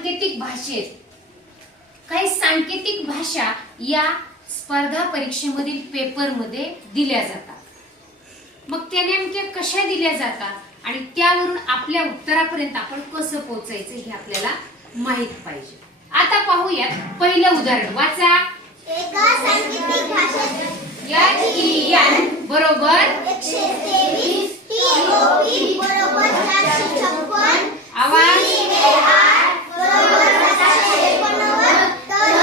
सांकेतिक भाषेत. काही सांकेतिक भाषा या स्पर्धा परीक्षेमधील पेपरमध्ये दिल्या जातात. मग त्या नेमक्या कशा दिल्या जातात आणि त्यावरून आपल्या उत्तरापर्यंत आपण कसं पोहोचायचं हे आपल्याला माहीत पाहिजे. आता पाहूयात पहिलं उदाहरण. वाचा. एका सांकेतिक भाषेत. बरोबर एकशे तेवीस टी ओ पी बरोबर चारशे छप्पन आवाज सी ए आर बरोबर सातशे एकोणनव्वद तर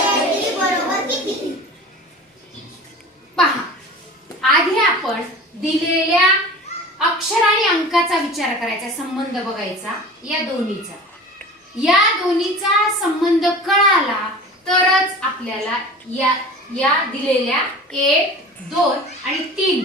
ए टी बरोबर किती पहा आधी आपण दिलेल्या अक्षर आणि अंकाचा विचार करायचा संबंध बघायचा या दोन्हीचा. या दोन्हीचा संबंध कळाला तरच आपल्याला या या दिलेल्या एक दोन आणि तीन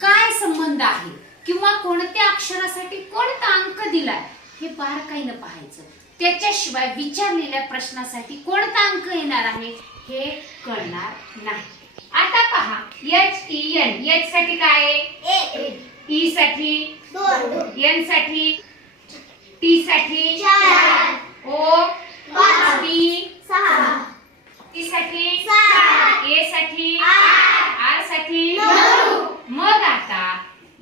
काय संबंध आहे? किंवा कोणत्या अक्षरासाठी कोणता अंक दिलाय? हे बारकाईनं पाहायचं. त्याच्याशिवाय विचारलेल्या प्रश्नासाठी कोणता अंक येणार आहे? हे कळणार नाही. आता पहा एच ई एन एच साठी काय आहे? ई साठी दोन एनसाठी टी साठी चार ओ पाच. पी सहा टी साठी सात. ए साठी आठ. आरसाठी नऊ. मग आता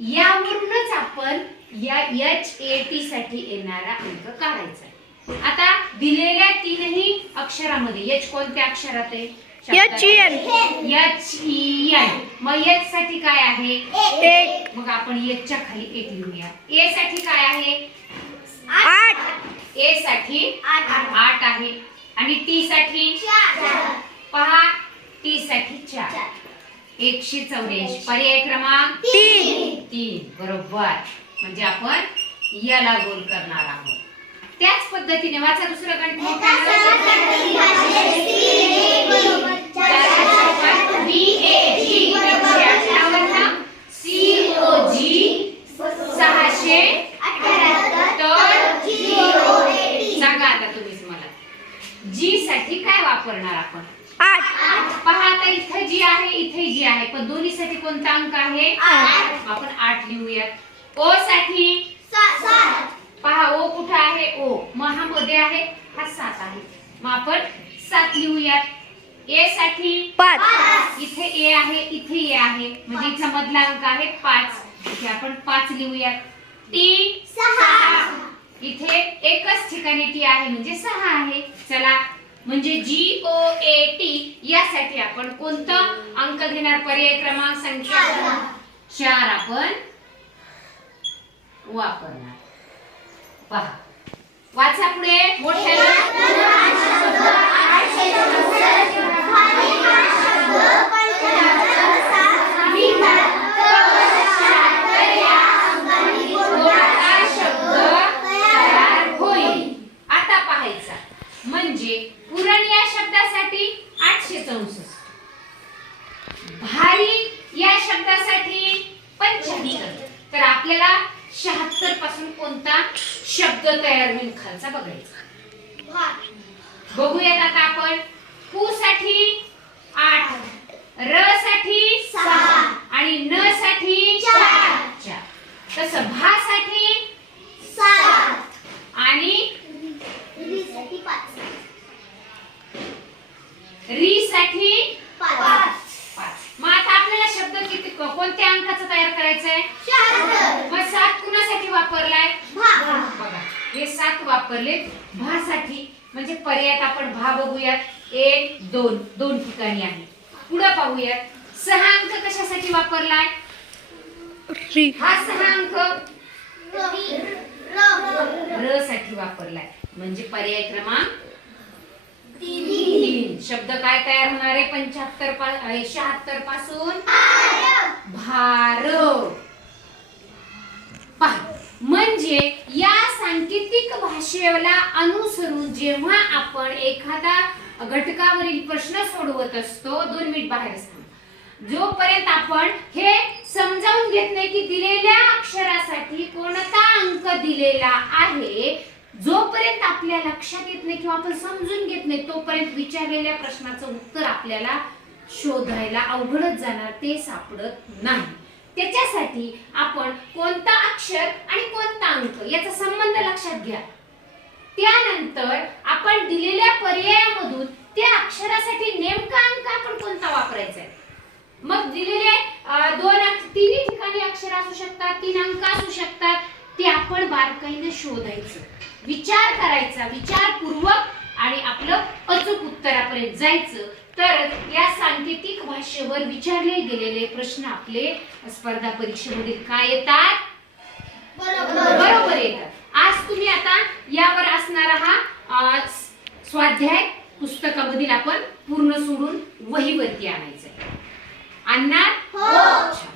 यावरूनच आपण या एच ए टी साठी येणारा अंक काढायचा आहे. आता दिलेल्या तीनही अक्षरामध्ये एच कोणत्या अक्षरात आहे एच ई एन. मग एच साठी काय आहे? एक. मग आपण एच च्या खाली एक लिहूया. ए साठी काय आहे? आठ. ए साठी आठ. आठ आहे. आणि टी साठी? पहा टी साठी चार. एकशे चौऱ्याऐंशी. पर्याय क्रमांक तीन. तीन. बरोबर. म्हणजे आपण याला गोल करणार आहोत. त्याच पद्धतीने वाचा दुसरं गणित सी ओ जी सहाशे सांगा आता तुम्हीच मला. जी साठी काय वापरणार आपण? आठ. पहा आता इथं जी आहे इथे जी आहे. पण दोन्हीसाठी कोणता अंक आहे? आठ. आपण आठ लिहूयात. ओ साठी पहा ओ ओ मग हा मध्ये आहे हा सात आहे. मग आपण सात लिहूयात. ए साठी पाच. इथे ए आहे इथे ए आहे. म्हणजे इथला मधला अंक आहे पाच. इथे आपण पाच लिहूयात. टी सहा. इथे एकच ठिकाणी टी आहे म्हणजे सहा आहे. चला म्हणजे जी ओ ए टी यासाठी आपण कोणतं अंक घेणार? पर्याय क्रमांक संख्या चार. चार आपण वापरणार. पहा. वाचा पुढे मोठ्याने आता पाहायचा. म्हणजे पुरण या शब्दासाठी आठशे चौसष्ट. भारी या शब्दासाठी पंच्याहत्तर. तर आपल्याला शहात्तरपासून कोणता? शब्द तयार होईल खालचा बघायचा. बघूयात आता आपण. पू साठी आठ र साठी सहा. आणि न साठी चार. चार. तसं भा साठी आणि री साठी पाच. मग आता आपल्याला शब्द किती कोणत्या अंकाचा तयार करायचा आहे मग सात कुणासाठी वापरलाय बघा हे सात वापरले भा साठी म्हणजे पर्यायात आपण भा बघूयात. एक दोन दोन ठिकाणी आहे. पुढे पाहूयात. सहा अंक कशासाठी वापरलाय? री. हा सहा अंक र. साठी वापरलाय. म्हणजे पर्याय क्रमांक तीन. शब्द काय तयार होणार आहे? पंच्याहत्तर शहात्तरपासून? भार पहा. म्हणजे या सांकेतिक भाषेला अनुसरून जेव्हा आपण एखादा घटकावरील प्रश्न सोडवत असतो दोन मिनिट बाहेर असतो जोपर्यंत आपण हे समजावून घेत नाही की दिलेल्या अक्षरासाठी कोणता अंक दिलेला आहे जोपर्यंत आपल्या लक्षात येत नाही किंवा आपण समजून घेत नाही तोपर्यंत विचारलेल्या प्रश्नाचं उत्तर आपल्याला शोधायला अवघडच जाणार ते सापडत नाही. त्याच्यासाठी आपण कोणता अक्षर आणि कोणता अंक याचा संबंध लक्षात घ्या. त्यानंतर आपण दिलेल्या पर्यायामधून त्या अक्षरासाठी नेमका अंक आपण कोणता वापरायचा आहे मग दिलेले दोन तिन्ही ठिकाणी अक्षर असू शकतात तीन अंक असू शकतात. ते आपण बारकाईने शोधायचं. विचार करायचा विचारपूर्वक आणि आपलं अचूक उत्तरापर्यंत जायचं. तर या सांकेतिक भाषेवर विचारले गेलेले प्रश्न आपले स्पर्धा परीक्षेमधील काय येतात? बरोबर येतात आज तुम्ही आता यावर असणारा हा स्वाध्याय पुस्तकामधील आपण पूर्ण सोडून वहीवरती आणायचं आहे. आणणार छान.